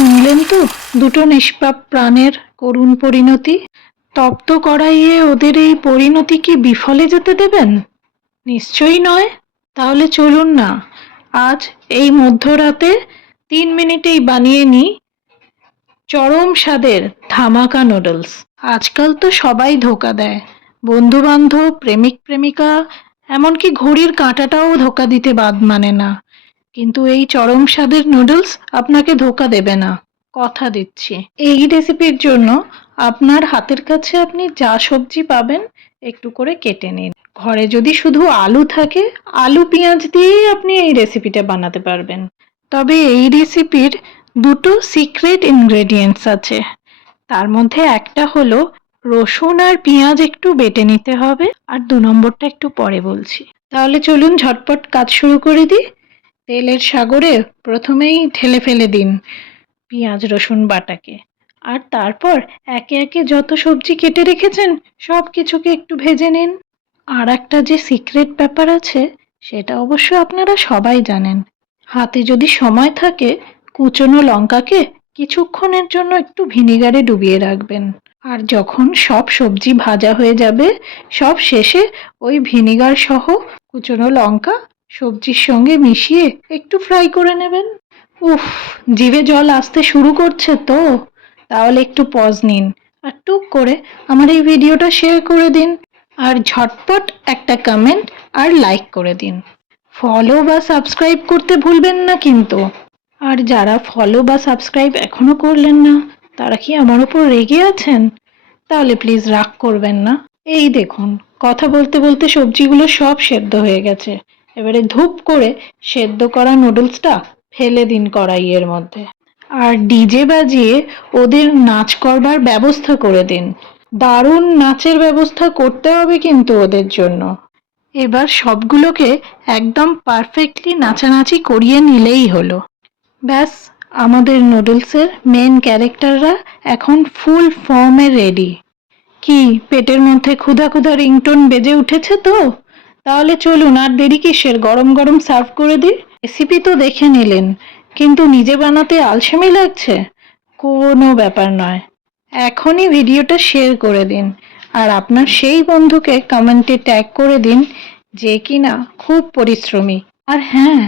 শুনলেন তো দুটো নিষ্পাপ প্রাণের করুণ পরিণতি। তপ্ত কড়াইয়ে ওদের এই পরিণতি কি বিফলে যেতে দেবেন? নিশ্চয়ই নয়। তাহলে চলুন না আজ এই মধ্যরাতে 3 মিনিটেই বানিয়ে নিই চরম স্বাদের ধামাকা নুডলস। আজকাল তো সবাই ধোকা দেয়, বন্ধু বান্ধব, প্রেমিক প্রেমিকা, এমনকি ঘড়ির কাঁটাটাও ধোকা দিতে বাদ মানে না। কিন্তু এই চরম স্বাদের নুডলস আপনাকে ধোকা দেবে না, কথা দিচ্ছি। এই রেসিপির জন্য আপনার হাতের কাছে আপনি যা সবজি পাবেন একটু করে কেটে নিন। ঘরে যদি শুধু আলু থাকে, আলু পেঁয়াজ দিয়েই আপনি এই রেসিপিটা বানাতে পারবেন। তবে এই রেসিপির দুটো সিক্রেট ইনগ্রেডিয়েন্টস আছে। তার মধ্যে একটা হলো রসুন আর পেঁয়াজ একটু বেটে নিতে হবে, আর 2 নম্বরটা একটু পরে বলছি। তাহলে চলুন ঝটপট কাজ শুরু করে দিই। তেলের সাগরে প্রথমেই ঢেলে ফেলে দিন পেঁয়াজ রসুন বাটাকে, আর তারপর একে একে যত সবজি কেটে রেখেছেন সব কিছুকে একটু ভেজে নিন। আর একটা যে সিক্রেট ব্যাপার আছে সেটা অবশ্য আপনারা সবাই জানেন। হাতে যদি সময় থাকে কুচনো লঙ্কাকে কিছুক্ষণের জন্য একটু ভিনিগারে ডুবিয়ে রাখবেন। আর যখন সব সবজি ভাজা হয়ে যাবে সব শেষে ওই ভিনিগার সহ কুচনো লঙ্কা সবজির সঙ্গে মিশিয়ে একটু ফ্রাই করে নেবেন। উফ, জিভে জল আসতে শুরু করছে তো। তাহলে একটু পজ নিন আর টুক করে আমার এই ভিডিওটা শেয়ার করে দিন, আর ঝটপট একটা কমেন্ট আর লাইক করে দিন। ফলো বা সাবস্ক্রাইব করতে ভুলবেন না কিন্তু। আর যারা ফলো বা সাবস্ক্রাইব এখনো করলেন না তারা কি আমার উপর রেগে আছেন? তাহলে প্লিজ রাগ করবেন না। এই দেখুন, কথা বলতে বলতে সবজিগুলো সব সেদ্ধ হয়ে গেছে। এবারে ধূপ করে সেদ্ধ করা নুডলসটা ফেলে দিন কড়াইয়ের মধ্যে, আর ডিজে বাজিয়ে ওদের নাচ করবার ব্যবস্থা করে দিন। দারুণ নাচের ব্যবস্থা করতে হবে কিন্তু ওদের জন্য। এবার সবগুলোকে একদম পারফেক্টলি নাচানাচি করিয়ে নিলেই হলো। ব্যাস, আমাদের নুডলসের মেন ক্যারেক্টাররা এখন ফুল ফর্মে রেডি। কি পেটের মধ্যে ক্ষুধা ক্ষুধা রিংটোন বেজে উঠেছে তো? তাহলে চলুন, আর দেরি কিসের, গরম গরম সার্ভ করে দিই। রেসিপি তো দেখে নিলেন, কিন্তু নিজে বানাতে আলসেমি লাগছে? কোনো ব্যাপার নয়, এখনই ভিডিওটা শেয়ার করে দিন, আর আপনার সেই বন্ধুকে কমেন্টে ট্যাগ করে দিন যে কিনা খুব পরিশ্রমী। আর হ্যাঁ,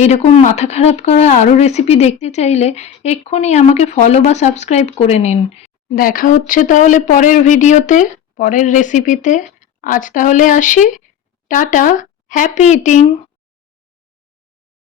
এইরকম মাথা খারাপ করা আরও রেসিপি দেখতে চাইলে এক্ষুনি আমাকে ফলো বা সাবস্ক্রাইব করে নিন। দেখা হচ্ছে তাহলে পরের ভিডিওতে, পরের রেসিপিতে। আজ তাহলে আসি, টাটা, হ্যাপি ইটিং।